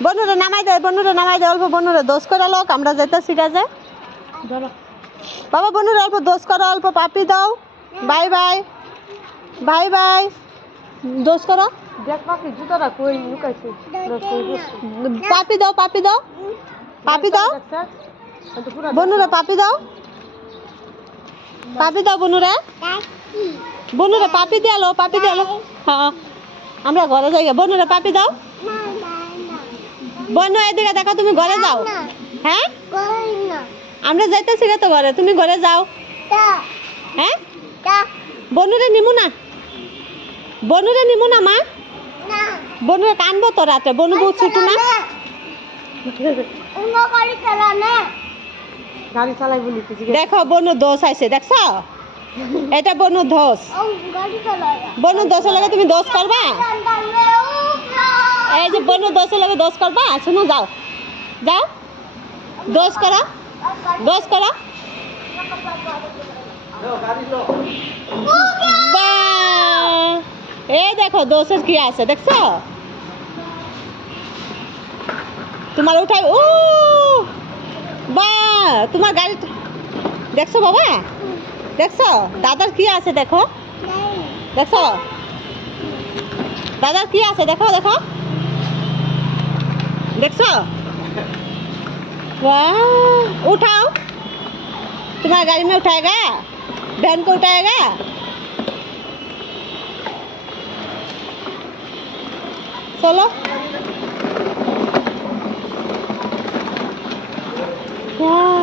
বনুরে নামাই দে অল্প বনুরে দোষ করে লোক আমরা যাইতেছি কাজে বাবা বনুরে অল্প দোষ করো অল্প পাপি দাও বাই বাই বাই বাই দোষ করো দেখ পাখি জুতোটা কই লুকাইছে পাপি দাও বনুরে পাপি দাও বনুরে পাপি দিয়ালো হ্যাঁ আমরা ঘরে যাই বনুরে পাপি দাও বনু এদিকে দেখো তুমি ঘরে যাও হ্যাঁ আমরা যাইতেছি তো ঘরে তুমি ঘরে যাও হ্যাঁ বনুরে নিমু না মা বনুরে কানবো তো রাতে বনু বহুত ছোট না গাড়ি চালাই বলি দেখো বনু দোষ আইছে দেখছো এটা বনু দোষ লাগে তুমি দোষ করবা এই যে বনু লাগে দোষ করবা শুনো যাও দোষ করো এই দেখো দোষের কি আছে দেখছো তোমার উঠাই ও বা তোমার গাড়ি দেখছো বাবা দেখছো দাদার কি আছে দেখো দাদার কি আছে দেখো দেখছো उठाओ तुम्हारा गाड़ी में उठाएगा बहन को उठाएगा चलो वाह